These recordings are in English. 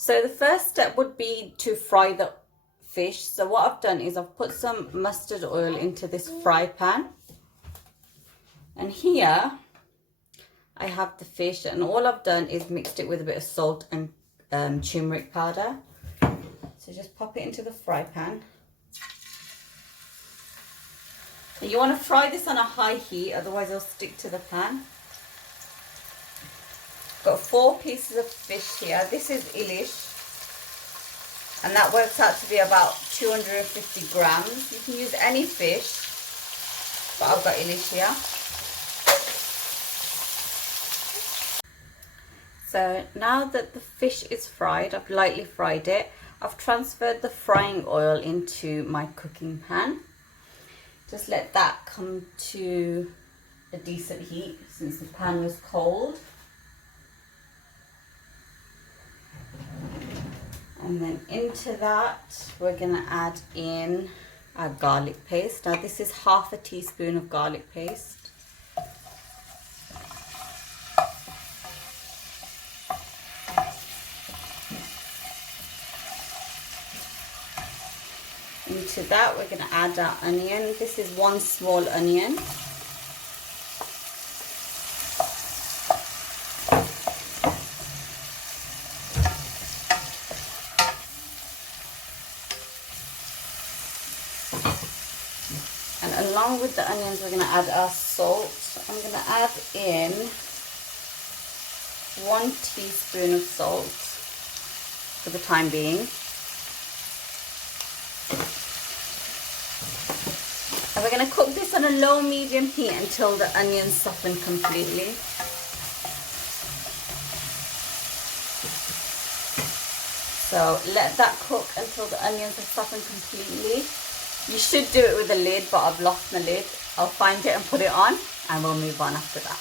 So the first step would be to fry the fish. So what I've done is I've put some mustard oil into this fry pan. And here I have the fish, and all I've done is mixed it with a bit of salt and turmeric powder. So just pop it into the fry pan. And you want to fry this on a high heat, otherwise it'll stick to the pan. Got 4 pieces of fish here. This is Ilish, and that works out to be about 250 grams. You can use any fish, but I've got Ilish here. So now that the fish is fried, I've lightly fried it, I've transferred the frying oil into my cooking pan. Just let that come to a decent heat since the pan was cold. And then into that, we're gonna add in our garlic paste. Now this is half a teaspoon of garlic paste. Into that, we're going to add our onion. This is 1 small onion. And along with the onions, we're going to add our salt. I'm going to add in 1 teaspoon of salt for the time being. And we're going to cook this on a low medium heat until the onions soften completely. So let that cook until the onions have softened completely. You should do it with a lid, but I've lost my lid. I'll find it and put it on, and we'll move on after that.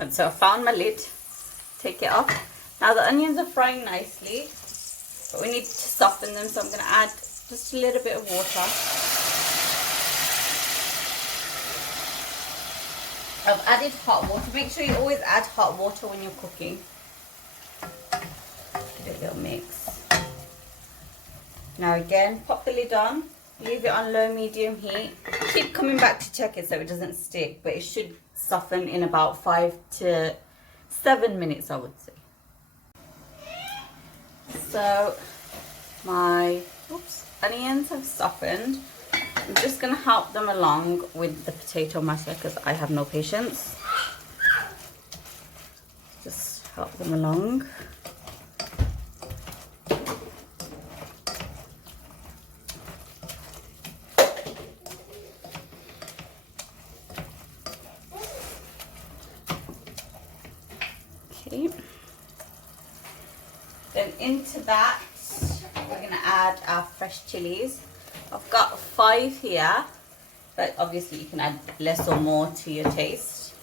And so I found my lid. Take it off. Now the onions are frying nicely, but we need to soften them, so I'm going to add just a little bit of water. I've added hot water. Make sure you always add hot water when you're cooking. Give it a little mix. Now again, pop the lid on. Leave it on low medium heat. Keep coming back to check it so it doesn't stick, but it should soften in about 5 to 7 minutes, I would say. So my onions have softened. I'm just going to help them along with the potato masher because I have no patience. Just help them along. Okay. Then into that, we're going to add our fresh chilies. I've got 5 here, but obviously you can add less or more to your taste.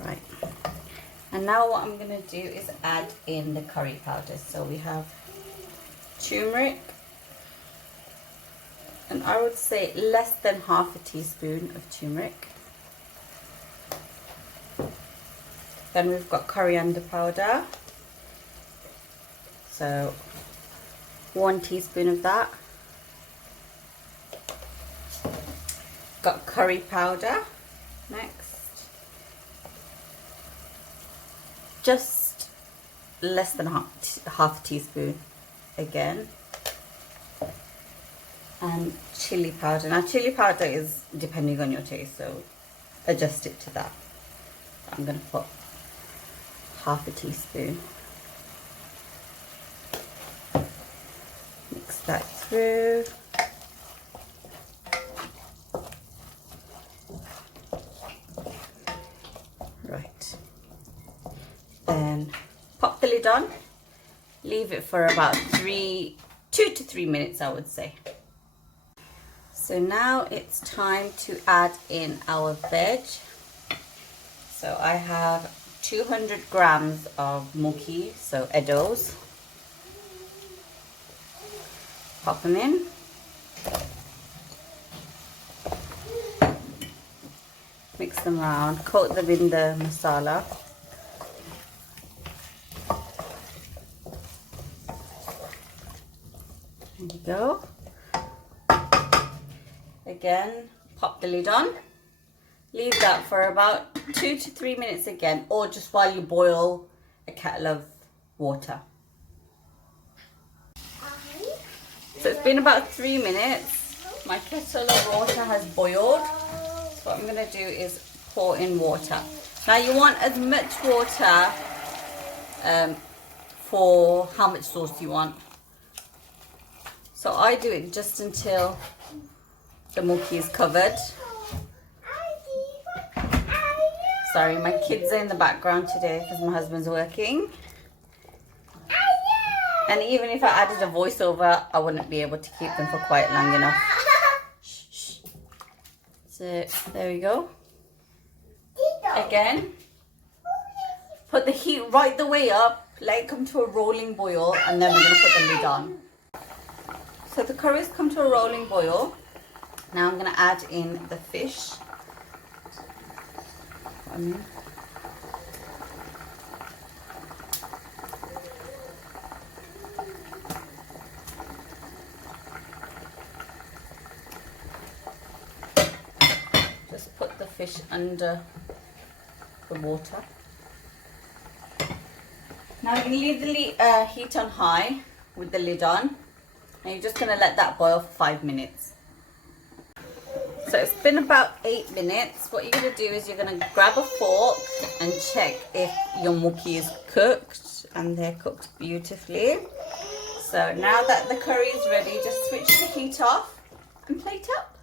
Right. And now what I'm going to do is add in the curry powder. So we have turmeric, and I would say less than half a teaspoon of turmeric. Then we've got coriander powder. So 1 teaspoon of that. Got curry powder next. Just less than half a teaspoon again. And chili powder. Now chili powder is depending on your taste, so adjust it to that. I'm going to put half a teaspoon. Mix that through. Right. Then pop the lid on. Leave it for about 2 to 3 minutes, I would say. So now it's time to add in our veg. So I have 200 grams of Mukhi, so eddos. Pop them in. Mix them around, coat them in the masala. Again, pop the lid on. Leave that for about 2 to 3 minutes again, or just while you boil a kettle of water. So it's been about 3 minutes. My kettle of water has boiled. So what I'm going to do is pour in water. Now you want as much water for how much sauce you want. So I do it just until the mukhi is covered. Sorry, my kids are in the background today because my husband's working. And even if I added a voiceover, I wouldn't be able to keep them for quite long enough. Shh, shh. So there we go. Again, put the heat right the way up, let it come to a rolling boil, and then we're going to put the lid on. So the curry's come to a rolling boil. Now I'm going to add in the fish. Just put the fish under the water. Now you're going to leave the heat on high with the lid on, and you're just going to let that boil for 5 minutes. So it's been about 8 minutes. What you're going to do is you're going to grab a fork and check if your mukhi is cooked, and they're cooked beautifully. So now that the curry is ready, just switch the heat off and plate up.